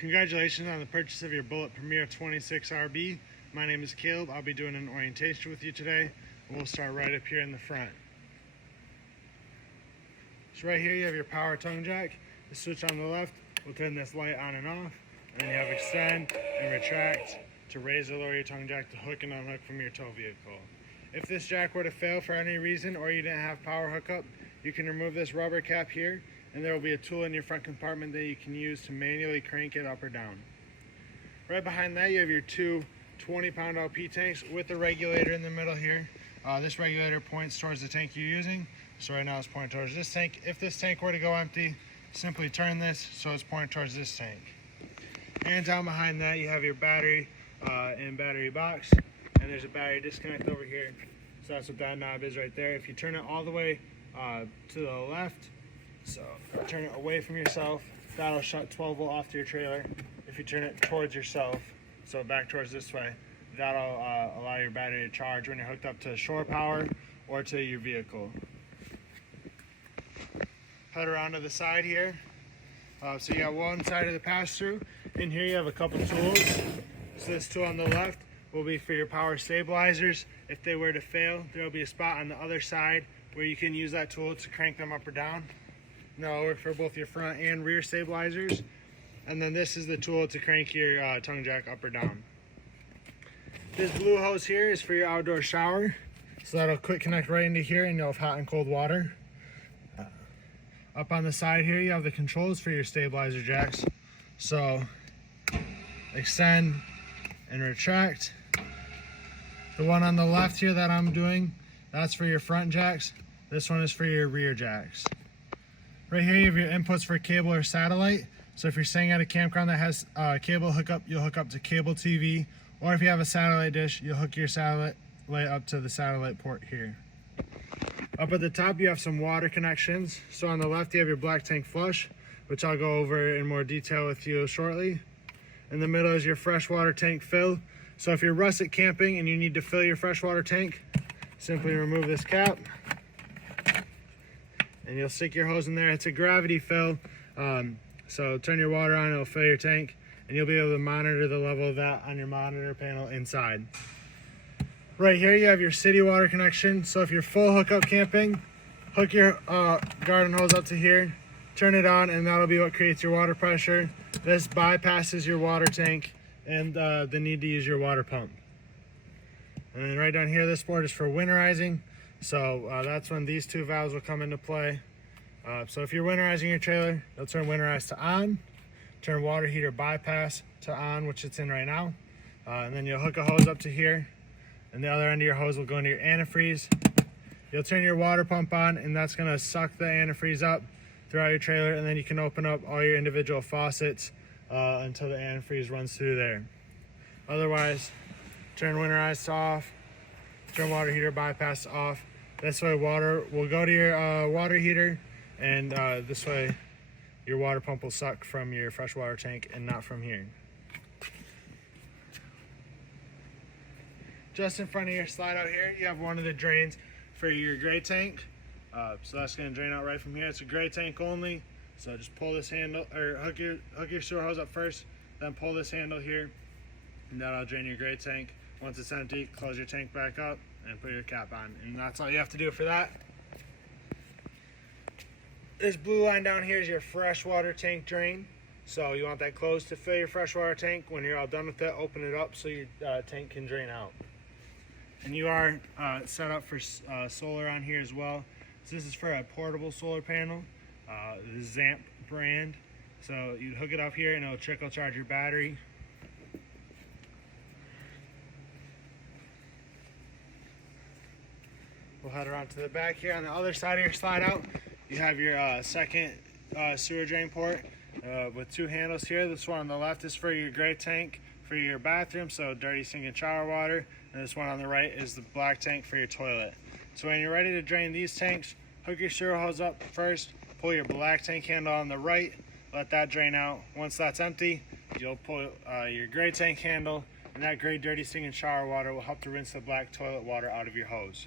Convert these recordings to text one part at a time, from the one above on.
Congratulations on the purchase of your Bullet Premier 26 RB. My name is Caleb. I'll be doing an orientation with you today. We'll start right up here in the front. So right here you have your power tongue jack. The switch on the left will turn this light on and off. And then you have extend and retract to raise or lower your tongue jack to hook and unhook from your tow vehicle. If this jack were to fail for any reason or you didn't have power hookup, you can remove this rubber cap here and there will be a tool in your front compartment that you can use to manually crank it up or down. Right behind that you have your two 20-pound LP tanks with the regulator in the middle here. This regulator points towards the tank you're using, so right now it's pointing towards this tank. If this tank were to go empty, simply turn this so it's pointing towards this tank. And down behind that you have your battery and battery box, and there's a battery disconnect over here, so that's what that knob is right there. If you turn it all the way to the left, so turn it away from yourself, that'll shut 12 volt off to your trailer. If you turn it towards yourself, so back towards this way, that'll allow your battery to charge when you're hooked up to shore power or to your vehicle. Head around to the side here. So you got one side of the pass-through. In here you have a couple tools. So this tool on the left will be for your power stabilizers. If they were to fail, there will be a spot on the other side where you can use that tool to crank them up or down. That'll work for both your front and rear stabilizers. And then this is the tool to crank your tongue jack up or down. This blue hose here is for your outdoor shower. So that'll quick connect right into here and you'll have hot and cold water. Up on the side here you have the controls for your stabilizer jacks. So extend and retract. The one on the left here that I'm doing, that's for your front jacks. This one is for your rear jacks. Right here you have your inputs for cable or satellite. So if you're staying at a campground that has cable hookup, you'll hook up to cable TV. Or if you have a satellite dish, you'll hook your satellite up to the satellite port here. Up at the top you have some water connections. So on the left you have your black tank flush, which I'll go over in more detail with you shortly. In the middle is your freshwater tank fill. So if you're russet camping and you need to fill your freshwater tank, simply remove this cap and you'll stick your hose in there. It's a gravity fill, so turn your water on, it'll fill your tank, and you'll be able to monitor the level of that on your monitor panel inside. Right here you have your city water connection. So if you're full hookup camping, hook your garden hose up to here, turn it on, and that'll be what creates your water pressure. This bypasses your water tank and the need to use your water pump. And then right down here, this board is for winterizing. So that's when these two valves will come into play. So if you're winterizing your trailer, you'll turn winterize to on, turn water heater bypass to on, which it's in right now. And then you'll hook a hose up to here, and the other end of your hose will go into your antifreeze. You'll turn your water pump on, and that's gonna suck the antifreeze up throughout your trailer, and then you can open up all your individual faucets until the antifreeze runs through there. Otherwise, turn winterize to off, turn water heater bypass off. This way water will go to your water heater, and this way your water pump will suck from your freshwater tank and not from here. Just in front of your slide out here, you have one of the drains for your gray tank. So that's going to drain out right from here. It's a gray tank only. So just pull this handle, or hook your sewer hose up first, then pull this handle here, and that'll drain your gray tank. Once it's empty, close your tank back up and put your cap on. And that's all you have to do for that. This blue line down here is your freshwater tank drain. So you want that closed to fill your freshwater tank. When you're all done with it, open it up so your tank can drain out. And you are set up for solar on here as well. So this is for a portable solar panel, the Zamp brand. So you hook it up here and it'll trickle charge your battery. We'll head around to the back here. On the other side of your slide out, you have your second sewer drain port with two handles here. This one on the left is for your gray tank for your bathroom, so dirty sink and shower water. And this one on the right is the black tank for your toilet. So when you're ready to drain these tanks, hook your sewer hose up first, pull your black tank handle on the right, let that drain out. Once that's empty, you'll pull your gray tank handle, and that gray dirty sink and shower water will help to rinse the black toilet water out of your hose.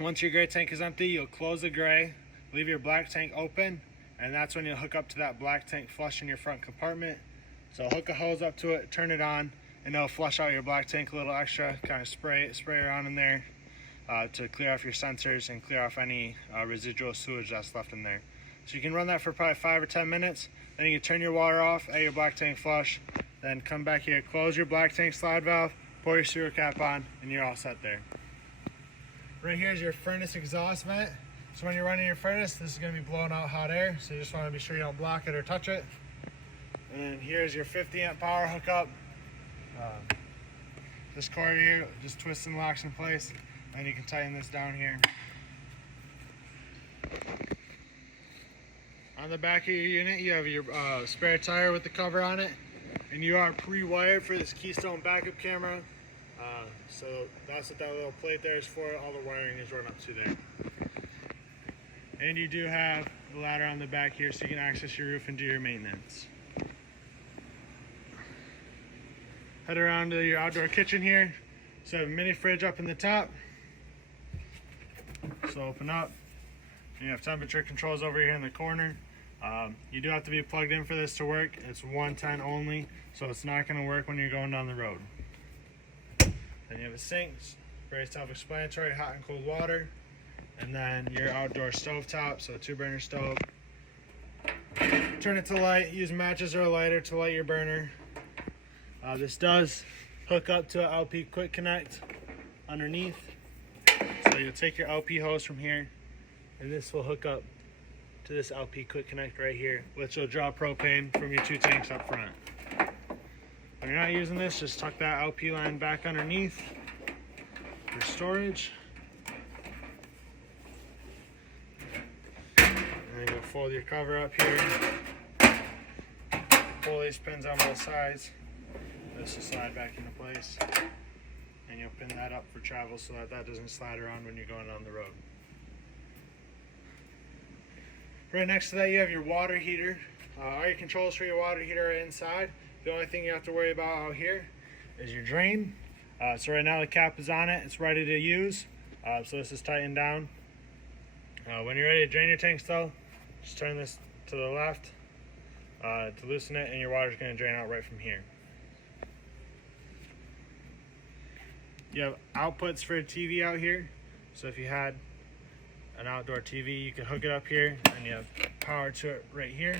Once your gray tank is empty, you'll close the gray, leave your black tank open, and that's when you'll hook up to that black tank flush in your front compartment, So hook a hose up to it, turn it on, and it'll flush out your black tank a little extra. Kind of spray around in there to clear off your sensors and clear off any residual sewage that's left in there. So you can run that for probably 5 or 10 minutes. Then you can turn your water off, at your black tank flush, then come back here, close your black tank slide valve, pour your sewer cap on, and you're all set there. Right here is your furnace exhaust vent. So when you're running your furnace, this is going to be blowing out hot air, so you just want to be sure you don't block it or touch it. And then here's your 50 amp power hookup. This cord here just twists and locks in place, and you can tighten this down here. On the back of your unit, you have your spare tire with the cover on it, and you are pre-wired for this Keystone backup camera. So that's what that little plate there is for. All the wiring is run up to there. And you do have the ladder on the back here so you can access your roof and do your maintenance. Head around to your outdoor kitchen here. So a mini fridge up in the top. So open up. And you have temperature controls over here in the corner. You do have to be plugged in for this to work. It's 110 only, so it's not going to work when you're going down the road. Then you have a sink, very self-explanatory, hot and cold water. And then your outdoor stove top, so a 2-burner stove. Turn it to light, use matches or a lighter to light your burner. This does hook up to an LP quick connect underneath. So you'll take your LP hose from here, and this will hook up to this LP quick connect right here, which will draw propane from your 2 tanks up front. When you're not using this, just tuck that LP line back underneath for storage. And then you'll fold your cover up here. Pull these pins on both sides. This will slide back into place. And you'll pin that up for travel so that that doesn't slide around when you're going on the road. Right next to that, you have your water heater. All your controls for your water heater are inside. The only thing you have to worry about out here is your drain. So right now the cap is on it. It's ready to use. So this is tightened down. When you're ready to drain your tanks though, just turn this to the left to loosen it, and your water's going to drain out right from here. You have outputs for a TV out here. So if you had an outdoor TV, you can hook it up here, and you have power to it right here.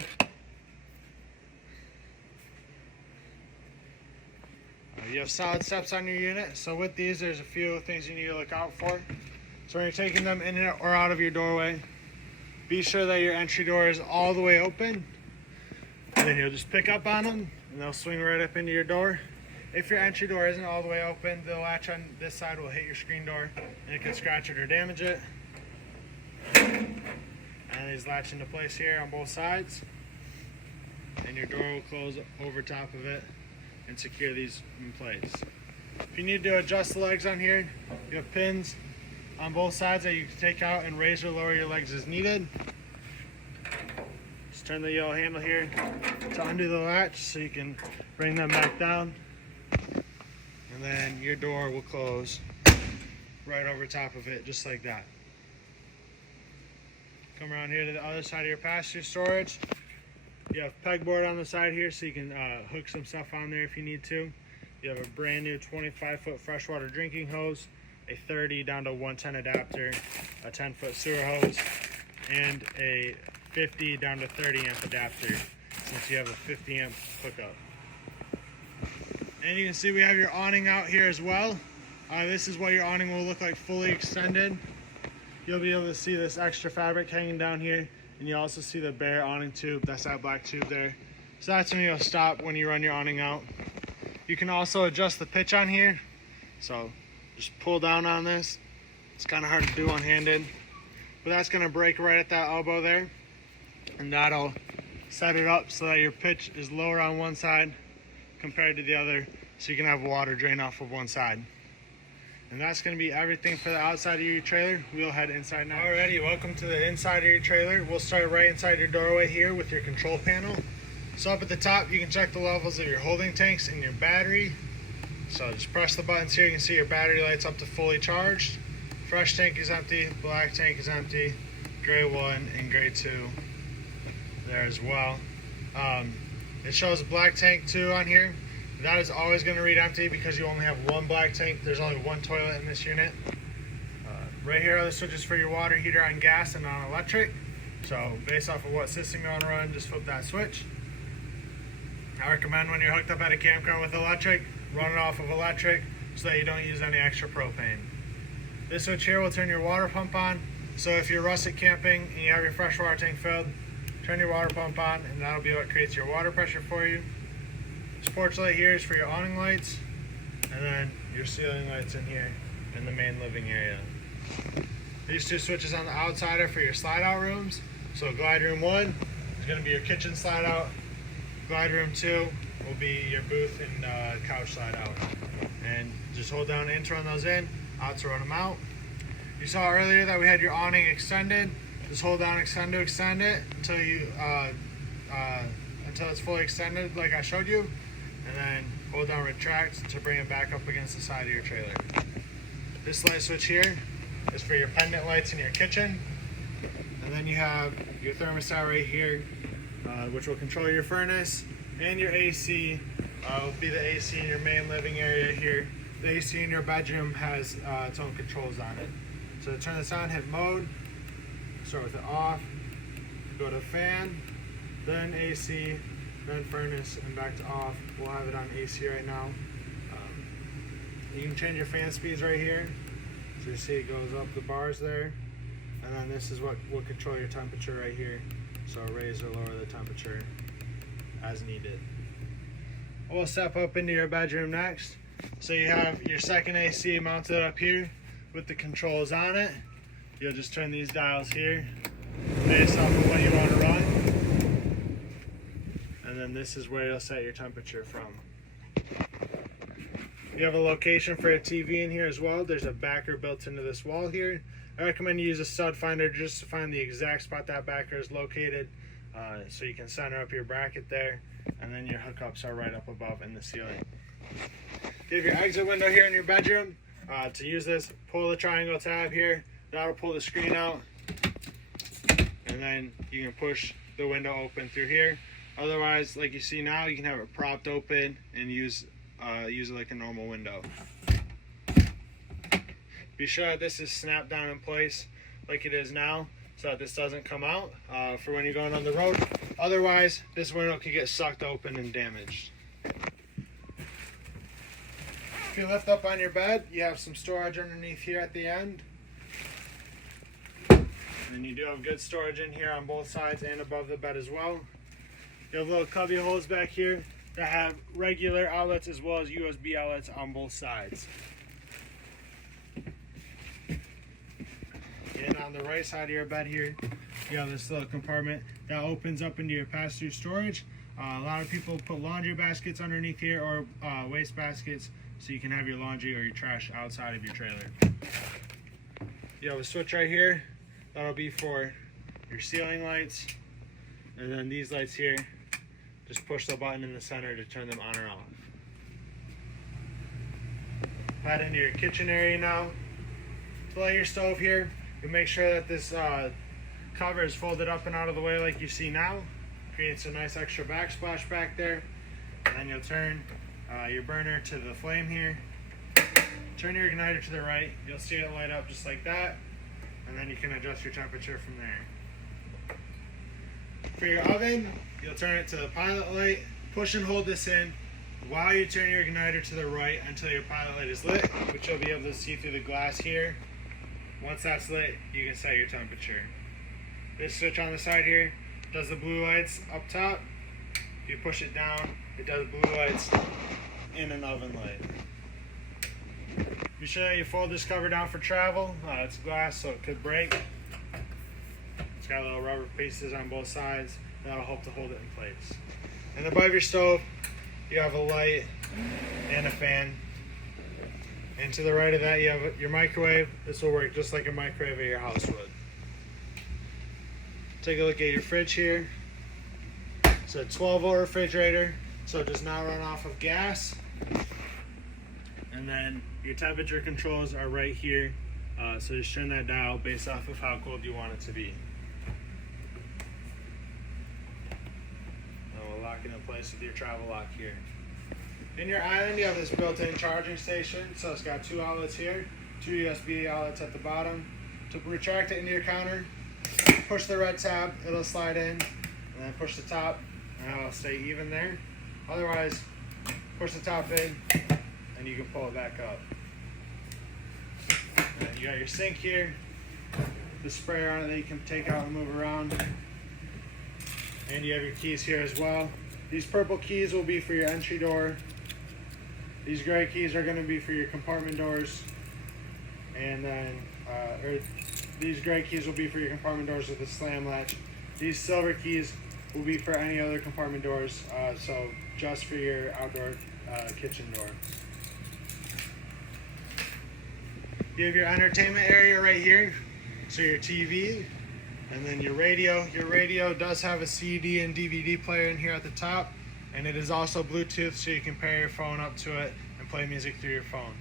You have solid steps on your unit. So with these, there's a few things you need to look out for. So when you're taking them in or out of your doorway, be sure that your entry door is all the way open, and then you'll just pick up on them and they'll swing right up into your door. If your entry door isn't all the way open, the latch on this side will hit your screen door and it can scratch it or damage it. And these latch into place here on both sides, and your door will close over top of it and secure these in place. If you need to adjust the legs on here, you have pins on both sides that you can take out and raise or lower your legs as needed. Just turn the yellow handle here to undo the latch so you can bring them back down, and then your door will close right over top of it, just like that. Come around here to the other side of your pass-through storage. You have pegboard on the side here so you can hook some stuff on there if you need to. You have a brand new 25-foot freshwater drinking hose, a 30 down to 110 adapter, a 10-foot sewer hose, and a 50 down to 30 amp adapter, since you have a 50 amp hookup. And you can see we have your awning out here as well. This is what your awning will look like fully extended. You'll be able to see this extra fabric hanging down here, and you also see the bare awning tube. That's that black tube there. So that's when you'll stop when you run your awning out. You can also adjust the pitch on here. So just pull down on this. It's kind of hard to do one-handed, but that's going to break right at that elbow there, and that'll set it up so that your pitch is lower on one side compared to the other, so you can have water drain off of one side. And that's going to be everything for the outside of your trailer. We'll head inside now. Alrighty, welcome to the inside of your trailer. We'll start right inside your doorway here with your control panel. So up at the top, you can check the levels of your holding tanks and your battery. So just press the buttons here. You can see your battery lights up to fully charged. Fresh tank is empty, black tank is empty, gray 1 and gray 2 there as well. It shows black tank 2 on here. That is always going to read empty because you only have one black tank. There's only one toilet in this unit. Right here are the switches for your water heater on gas and on electric. So based off of what system you want to run, just flip that switch. I recommend when you're hooked up at a campground with electric, run it off of electric so that you don't use any extra propane. This switch here will turn your water pump on. So if you're rustic camping and you have your freshwater tank filled, turn your water pump on and that'll be what creates your water pressure for you. This porch light here is for your awning lights, and then your ceiling lights in here in the main living area. These two switches on the outside are for your slide out rooms. So glide room 1 is going to be your kitchen slide out. Glide room 2 will be your booth and couch slide out. And just hold down in to run those in, out to run them out. You saw earlier that we had your awning extended. Just hold down extend to extend it until you until it's fully extended like I showed you, and then hold down retract to bring it back up against the side of your trailer. This light switch here is for your pendant lights in your kitchen, and then you have your thermostat right here, which will control your furnace, and your AC will be the AC in your main living area here. The AC in your bedroom has its own controls on it. So to turn this on, hit mode, start with it off, go to fan, then AC, then furnace, and back to off. We'll have it on AC right now. You can change your fan speeds right here. So you see it goes up the bars there. And then this is what will control your temperature right here. So raise or lower the temperature as needed. We'll step up into your bedroom next. So you have your second AC mounted up here with the controls on it. You'll just turn these dials here based off of what you want to run. And then this is where you'll set your temperature from. You have a location for a TV in here as well. There's a backer built into this wall here. I recommend you use a stud finder just to find the exact spot that backer is located, so you can center up your bracket there, and then your hookups are right up above in the ceiling. You have your exit window here in your bedroom. To use this, pull the triangle tab here. That'll pull the screen out, and then you can push the window open through here. Otherwise, like you see now, you can have it propped open and use it like a normal window. Be sure that this is snapped down in place like it is now, so that this doesn't come out for when you're going on the road. Otherwise, this window could get sucked open and damaged. If you lift up on your bed, you have some storage underneath here at the end. And you do have good storage in here on both sides and above the bed as well. You have little cubby holes back here that have regular outlets as well as USB outlets on both sides. And on the right side of your bed here, you have this little compartment that opens up into your pass-through storage. A lot of people put laundry baskets underneath here, or waste baskets, so you can have your laundry or your trash outside of your trailer. You have a switch right here. That'll be for your ceiling lights. And then these lights here, just push the button in the center to turn them on or off. Head into your kitchen area now. To light your stove here, you make sure that this cover is folded up and out of the way like you see now. Creates a nice extra backsplash back there. And then you'll turn your burner to the flame here. Turn your igniter to the right. You'll see it light up just like that. And then you can adjust your temperature from there. For your oven, you'll turn it to the pilot light. Push and hold this in while you turn your igniter to the right until your pilot light is lit, which you'll be able to see through the glass here. Once that's lit, you can set your temperature. This switch on the side here does the blue lights up top. If you push it down, it does blue lights in an oven light. Be sure that you fold this cover down for travel. It's glass, so it could break. It's got little rubber pieces on both sides. That'll help to hold it in place. And above your stove, you have a light and a fan. And to the right of that, you have your microwave. This will work just like a microwave at your house would. Take a look at your fridge here. It's a 12-volt refrigerator, so it does not run off of gas. And then your temperature controls are right here. So just turn that dial based off of how cold you want it to be. And we'll lock locking in place with your travel lock here. In your island, you have this built-in charging station. So it's got 2 outlets here, 2 USB outlets at the bottom. To retract it into your counter, push the red tab, it'll slide in, and then push the top, and it'll stay even there. Otherwise, push the top in, and you can pull it back up. And you got your sink here, the sprayer on it that you can take out and move around. And you have your keys here as well. These purple keys will be for your entry door. These gray keys are going to be for your compartment doors. And then, these gray keys will be for your compartment doors with a slam latch. These silver keys will be for any other compartment doors, so just for your outdoor kitchen door. You have your entertainment area right here, so your TV, and then your radio. Your radio does have a CD and DVD player in here at the top, and it is also Bluetooth, so you can pair your phone up to it and play music through your phone.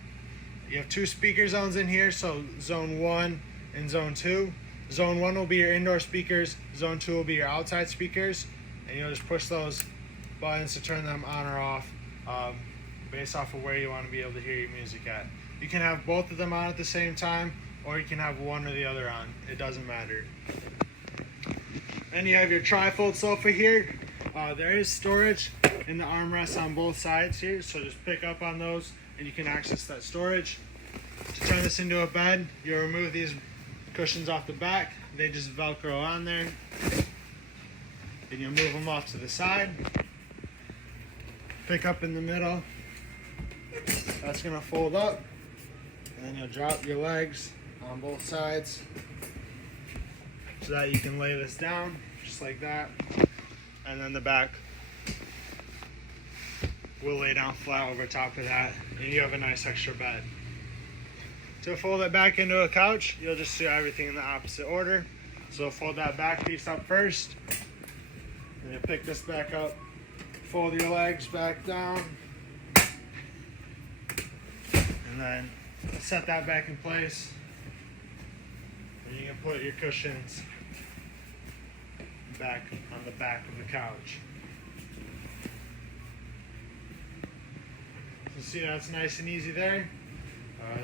You have 2 speaker zones in here, so zone 1 and zone 2. Zone 1 will be your indoor speakers, zone 2 will be your outside speakers, and you'll just push those buttons to turn them on or off based off of where you want to be able to hear your music at. You can have both of them on at the same time, or you can have one or the other on. It doesn't matter. Then you have your trifold sofa here. There is storage in the armrests on both sides here, so just pick up on those and you can access that storage. To turn this into a bed, you'll remove these cushions off the back. They just Velcro on there. And you'll move them off to the side. Pick up in the middle. That's going to fold up. And then you'll drop your legs on both sides so that you can lay this down just like that. And then the back will lay down flat over top of that, and you have a nice extra bed. To fold it back into a couch, you'll just do everything in the opposite order. So fold that back piece up first, and you pick this back up, fold your legs back down, and then set that back in place. And you can put your cushions back on the back of the couch. So see, that's nice and easy there.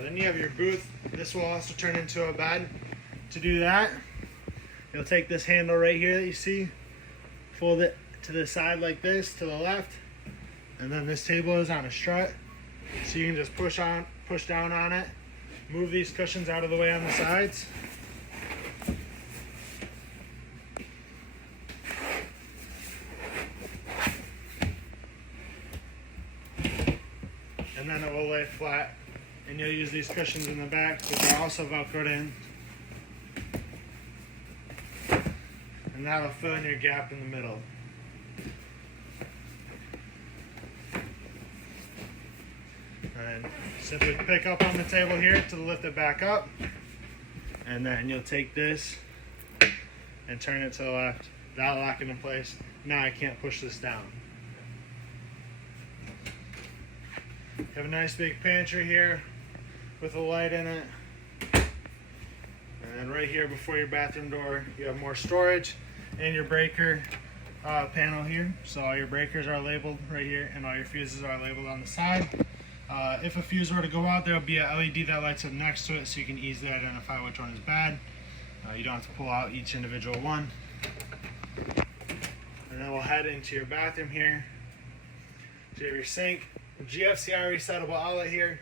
Then you have your booth. This will also turn into a bed. To do that, you'll take this handle right here that you see, fold it to the side like this, to the left, and then this table is on a strut, so you can just push down on it, move these cushions out of the way on the sides. And then it will lay flat, and you'll use these cushions in the back, which are also Velcroed in. And that'll fill in your gap in the middle. And simply pick up on the table here to lift it back up, and then you'll take this and turn it to the left. That'll lock it in place. Now I can't push this down. You have a nice big pantry here with a light in it. And then right here before your bathroom door, you have more storage and your breaker panel here. So all your breakers are labeled right here, and all your fuses are labeled on the side. If a fuse were to go out, there'll be a LED that lights up next to it, so you can easily identify which one is bad. You don't have to pull out each individual one. And then we'll head into your bathroom here. So you have your sink, GFCI resettable outlet here,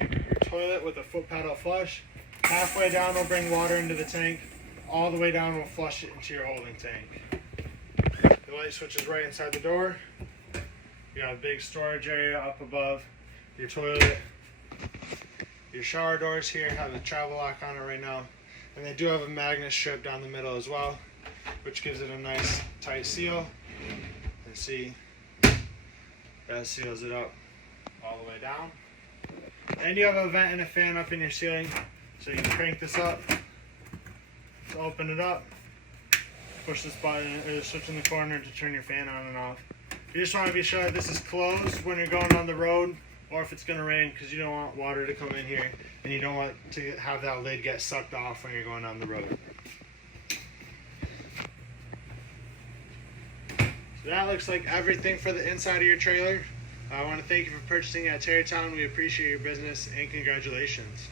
your toilet with a foot pedal flush. Halfway down will bring water into the tank. All the way down will flush it into your holding tank. The light switch is right inside the door. You have a big storage area up above your toilet. Your shower doors here have a travel lock on it right now. And they do have a magnet strip down the middle as well, which gives it a nice tight seal. And see, that seals it up all the way down. And you have a vent and a fan up in your ceiling, so you can crank this up to open it up, push this button or the switch in the corner to turn your fan on and off. You just want to be sure that this is closed when you're going on the road, or if it's going to rain, because you don't want water to come in here, and you don't want to have that lid get sucked off when you're going on the road. So that looks like everything for the inside of your trailer. I want to thank you for purchasing at Tarrytown. We appreciate your business and congratulations.